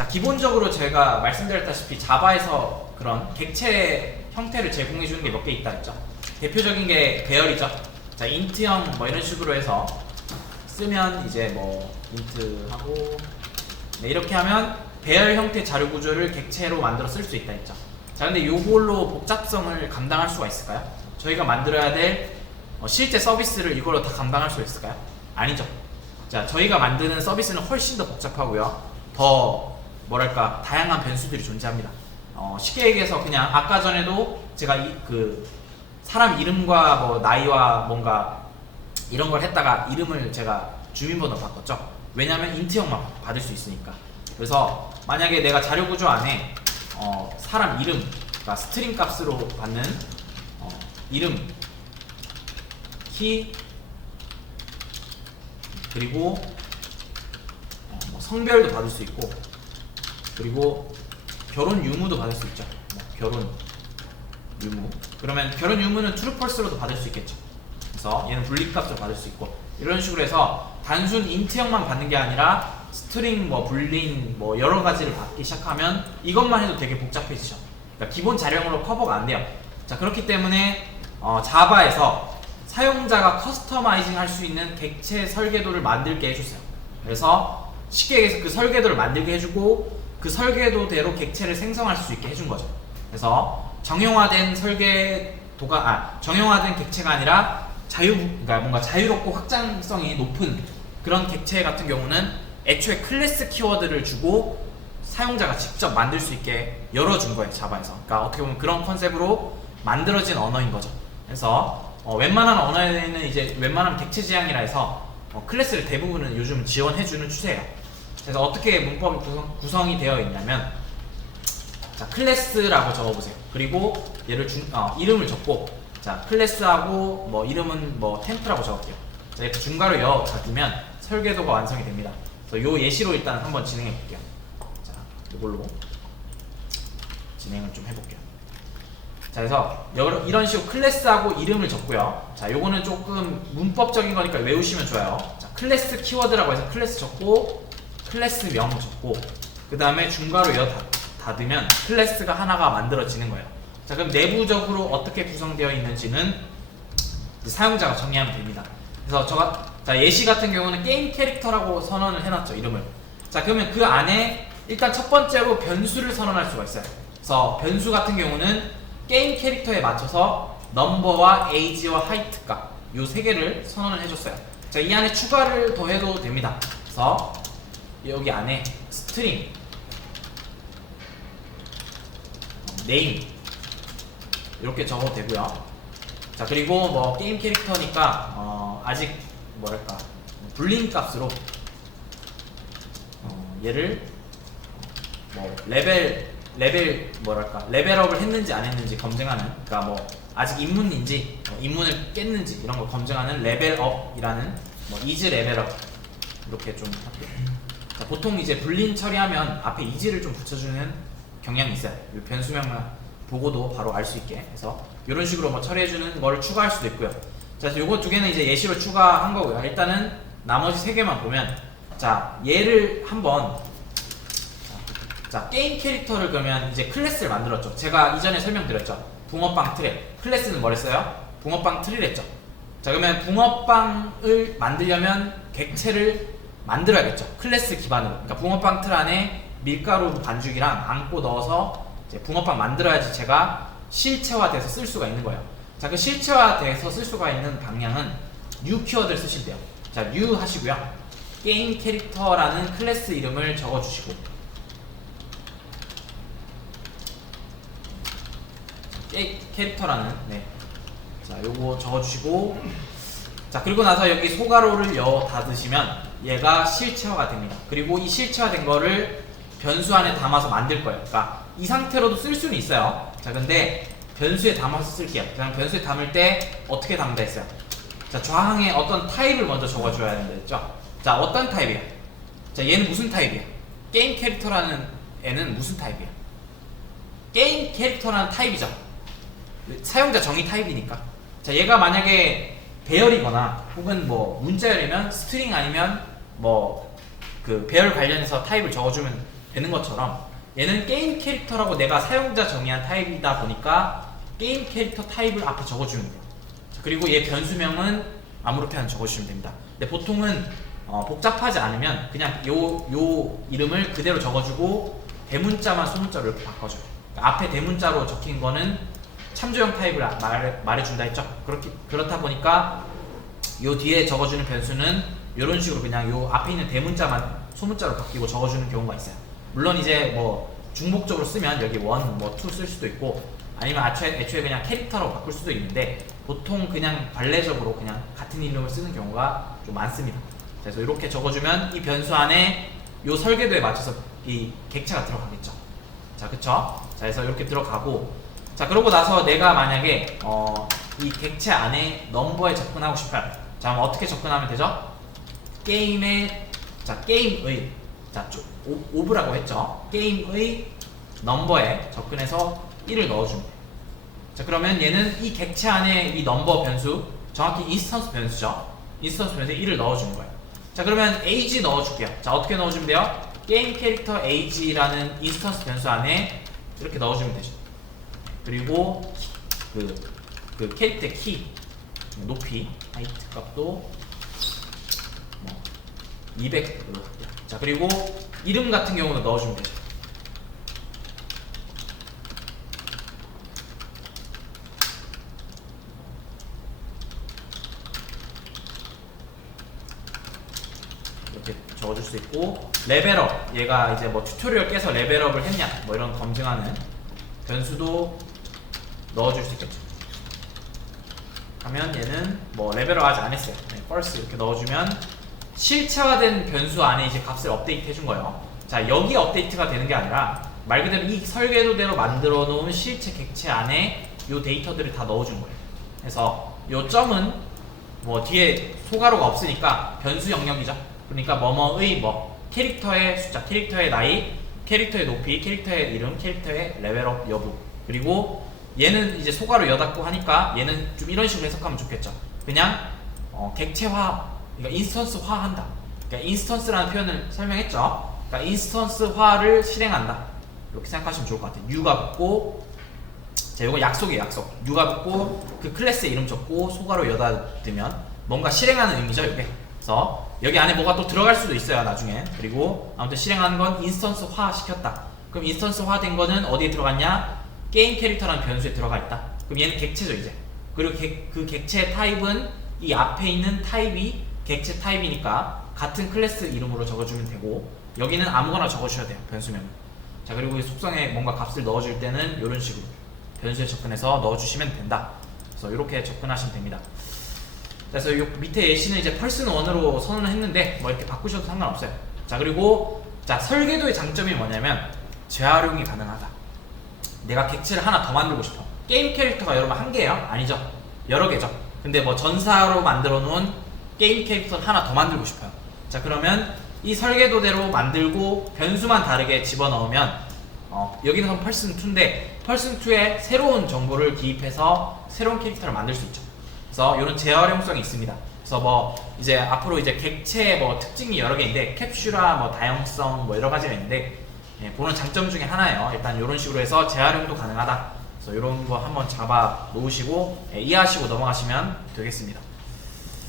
자, 기본적으로 제가 말씀드렸다시피 자바에서 그런 객체 형태를 제공해 주는 게 몇 개 있다 했죠. 대표적인 게 배열이죠. 자, 인트형 뭐 이런 식으로 해서 쓰면 이제 뭐 인트하고 네, 이렇게 하면 배열 형태 자료 구조를 객체로 만들어 쓸 수 있다 했죠. 자, 근데 요걸로 복잡성을 감당할 수가 있을까요? 저희가 만들어야 될 실제 서비스를 이걸로 다 감당할 수 있을까요? 아니죠. 자, 저희가 만드는 서비스는 훨씬 더 복잡하고요. 더 뭐랄까 다양한 변수들이 존재합니다. 쉽게 얘기해서 그냥 아까 전에도 제가 그 사람 이름과 뭐 나이와 뭔가 이런 걸 했다가 이름을 제가 주민번호 바꿨죠. 왜냐하면 인트형만 받을 수 있으니까. 그래서 만약에 내가 자료 구조 안에 사람 이름, 그러니까 스트링 값으로 받는 이름, 키, 그리고 뭐 성별도 받을 수 있고, 그리고 결혼 유무도 받을 수 있죠. 뭐 결혼 유무. 그러면 결혼 유무는 true, false로도 받을 수 있겠죠. 그래서 얘는 분리값으로 받을 수 있고, 이런 식으로 해서 단순 인트형만 받는 게 아니라 스트링, 뭐 불린, 뭐 여러 가지를 받기 시작하면 이것만 해도 되게 복잡해지죠. 그러니까 기본 자령으로 커버가 안 돼요. 자, 그렇기 때문에 자바에서 사용자가 커스터마이징 할 수 있는 객체 설계도를 만들게 해주세요. 그래서 쉽게 얘기해서 그 설계도를 만들게 해주고 그 설계도대로 객체를 생성할 수 있게 해준 거죠. 그래서 정형화된 정형화된 객체가 아니라 그러니까 뭔가 자유롭고 확장성이 높은 그런 객체 같은 경우는 애초에 클래스 키워드를 주고 사용자가 직접 만들 수 있게 열어준 거예요, 자바에서. 그러니까 어떻게 보면 그런 컨셉으로 만들어진 언어인 거죠. 그래서 웬만한 언어에는 이제 웬만하면 객체 지향이라 해서 클래스를 대부분은 요즘 지원해주는 추세예요. 그래서 어떻게 문법이 구성이 되어 있냐면, 자, 클래스라고 적어보세요. 그리고 얘를 이름을 적고, 자, 클래스하고 뭐 이름은 뭐 템프라고 적을게요. 자, 이렇게 중괄호 여 닫으면 설계도가 완성이 됩니다. 그래서 요 예시로 일단 한번 진행해 볼게요. 자, 이걸로 진행을 좀 해볼게요. 자, 그래서 이런 식으로 클래스하고 이름을 적고요. 자, 요거는 조금 문법적인 거니까 외우시면 좋아요. 자, 클래스 키워드라고 해서 클래스 적고, 클래스명 적고, 그 다음에 중괄호 여 닫으면 클래스가 하나가 만들어지는 거예요. 자, 그럼 내부적으로 어떻게 구성되어 있는지는 사용자가 정리하면 됩니다. 그래서 자, 예시 같은 경우는 게임 캐릭터라고 선언을 해놨죠, 이름을. 자, 그러면 그 안에 일단 첫 번째로 변수를 선언할 수가 있어요. 그래서 변수 같은 경우는 게임 캐릭터에 맞춰서 넘버와 에이지와 하이트 값, 요 세 개를 선언을 해줬어요. 자, 이 안에 추가를 더해도 됩니다. 그래서 여기 안에 스트링, 네임 이렇게 적어도 되고요. 자, 그리고 뭐 게임 캐릭터니까 아직 뭐랄까 불린 값으로 얘를 뭐 레벨업을 했는지 안 했는지 검증하는, 그러니까 뭐 아직 입문인지 입문을 깼는지 이런 걸 검증하는 레벨업이라는 뭐 is 레벨업 이렇게 좀 할게요. 자, 보통 이제 불린 처리하면 앞에 is를 좀 붙여주는 경향이 있어요. 이 변수명만 보고도 바로 알 수 있게. 그래서 이런 식으로 뭐 처리해주는 걸 추가할 수도 있고요. 자, 그래서 요거 두 개는 이제 예시로 추가한 거고요. 일단은 나머지 세 개만 보면, 자, 얘를 한번, 자, 게임 캐릭터를 그러면 이제 클래스를 만들었죠. 제가 이전에 설명드렸죠. 붕어빵 트랩. 클래스는 뭐랬어요? 붕어빵 트리를 했죠. 자, 그러면 붕어빵을 만들려면 객체를 만들어야겠죠. 클래스 기반으로. 그러니까 붕어빵 틀 안에 밀가루 반죽이랑 안고 넣어서 이제 붕어빵 만들어야지 제가 실체화돼서 쓸 수가 있는 거예요. 자, 그 실체화돼서 쓸 수가 있는 방향은 new 키워드를 쓰시면 돼요. 자, new 하시고요. 게임 캐릭터라는 클래스 이름을 적어주시고, 캐릭터라는, 네. 자, 요거 적어주시고, 자, 그리고 나서 여기 소괄호를 여 닫으시면 얘가 실체화가 됩니다. 그리고 이 실체화된 거를 변수 안에 담아서 만들 거예요. 그러니까 이 상태로도 쓸 수는 있어요. 자, 근데 변수에 담아서 쓸게요. 그냥 변수에 담을 때 어떻게 담는다 했어요? 자, 좌항에 어떤 타입을 먼저 적어줘야 된다 했죠? 자, 어떤 타입이야? 자, 얘는 무슨 타입이야? 게임 캐릭터라는 애는 무슨 타입이야? 게임 캐릭터라는 타입이죠. 사용자 정의 타입이니까. 자, 얘가 만약에 배열이거나 혹은 뭐 문자열이면 스트링 아니면 뭐 그 배열 관련해서 타입을 적어주면 되는 것처럼 얘는 게임 캐릭터라고 내가 사용자 정의한 타입이다 보니까 게임 캐릭터 타입을 앞에 적어주면 돼요. 그리고 얘 변수명은 아무렇게나 적어주시면 됩니다. 근데 보통은 복잡하지 않으면 그냥 요 이름을 그대로 적어주고 대문자만 소문자로 이렇게 바꿔줘요. 그러니까 앞에 대문자로 적힌 거는 참조형 타입을 말해준다 했죠. 그렇다 보니까 요 뒤에 적어주는 변수는 이런 식으로 그냥 요 앞에 있는 대문자만 소문자로 바뀌고 적어주는 경우가 있어요. 물론 이제 뭐 중복적으로 쓰면 여기 1, 뭐 2 쓸 수도 있고 아니면 애초에 그냥 캐릭터로 바꿀 수도 있는데 보통 그냥 관례적으로 그냥 같은 이름을 쓰는 경우가 좀 많습니다. 그래서 이렇게 적어주면 이 변수 안에 요 설계도에 맞춰서 이 객체가 들어가겠죠. 자, 그쵸? 자, 그래서 이렇게 들어가고, 자, 그러고 나서 내가 만약에 이 객체 안에 넘버에 접근하고 싶어요. 자, 그럼 어떻게 접근하면 되죠? 게임의 자, 오브라고 했죠. 게임의 넘버에 접근해서 1을 넣어줍니다. 자, 그러면 얘는 이 객체 안에 이 넘버 변수, 정확히 인스턴스 변수죠. 인스턴스 변수에 1을 넣어주는 거예요. 자, 그러면 age 넣어줄게요. 자, 어떻게 넣어주면 돼요? 게임 캐릭터 age라는 인스턴스 변수 안에 이렇게 넣어주면 되죠. 그리고 그 캐릭터 키, 높이, 하이트 값도 200으로 할게요. 자, 그리고 이름 같은 경우는 넣어주면 되죠. 이렇게 적어줄 수 있고, 레벨업, 얘가 이제 뭐 튜토리얼 깨서 레벨업을 했냐 뭐 이런 검증하는 변수도 넣어줄 수 있겠죠. 하면 얘는 뭐 레벨업 아직 안 했어요. first 이렇게 넣어주면 실체화된 변수 안에 이제 값을 업데이트 해준 거예요. 자, 여기 업데이트가 되는 게 아니라 말 그대로 이 설계도대로 만들어 놓은 실체 객체 안에 이 데이터들을 다 넣어준 거예요. 그래서 이 점은 뭐 뒤에 소괄호가 없으니까 변수 영역이죠. 그러니까 뭐뭐의 뭐 캐릭터의 숫자, 캐릭터의 나이, 캐릭터의 높이, 캐릭터의 이름, 캐릭터의 레벨업 여부. 그리고 얘는 이제 소괄호 여닫고 하니까 얘는 좀 이런 식으로 해석하면 좋겠죠. 그냥 객체화, 그러니까 인스턴스화 한다. 그러니까 인스턴스라는 표현을 설명했죠. 그러니까 인스턴스화를 실행한다. 이렇게 생각하시면 좋을 것 같아요. U가 붙고, 자, 이거 약속이에요, 약속. U가 붙고 그 클래스의 이름 적고 소괄호 여닫으면 뭔가 실행하는 의미죠, 이게. 그래서 여기 안에 뭐가 또 들어갈 수도 있어요, 나중에. 그리고 아무튼 실행하는 건 인스턴스화 시켰다. 그럼 인스턴스화 된 거는 어디에 들어갔냐? 게임 캐릭터라는 변수에 들어가 있다. 그럼 얘는 객체죠, 이제. 그리고 그 객체의 타입은 이 앞에 있는 타입이 객체 타입이니까 같은 클래스 이름으로 적어주면 되고, 여기는 아무거나 적어주셔야 돼요, 변수면. 자, 그리고 이 속성에 뭔가 값을 넣어줄 때는 이런 식으로 변수에 접근해서 넣어주시면 된다. 그래서 이렇게 접근하시면 됩니다. 그래서 요 밑에 예시는 이제 펄슨 1으로 선언을 했는데 뭐 이렇게 바꾸셔도 상관없어요. 자, 그리고 자, 설계도의 장점이 뭐냐면 재활용이 가능하다. 내가 객체를 하나 더 만들고 싶어. 게임 캐릭터가 여러분 한 개예요? 아니죠. 여러 개죠. 근데 뭐 전사로 만들어 놓은 게임 캐릭터를 하나 더 만들고 싶어요. 자, 그러면 이 설계도대로 만들고 변수만 다르게 집어넣으면 여기는 펄슨 2인데 펄슨 2에 새로운 정보를 기입해서 새로운 캐릭터를 만들 수 있죠. 그래서 이런 재활용성이 있습니다. 그래서 뭐 이제 앞으로 이제 객체의 뭐 특징이 여러 개인데 캡슐화, 뭐 다양성, 뭐 여러 가지가 있는데 그런 장점 중에 하나예요. 일단 이런 식으로 해서 재활용도 가능하다. 그래서 이런 거 한번 잡아 놓으시고 이해하시고 넘어가시면 되겠습니다.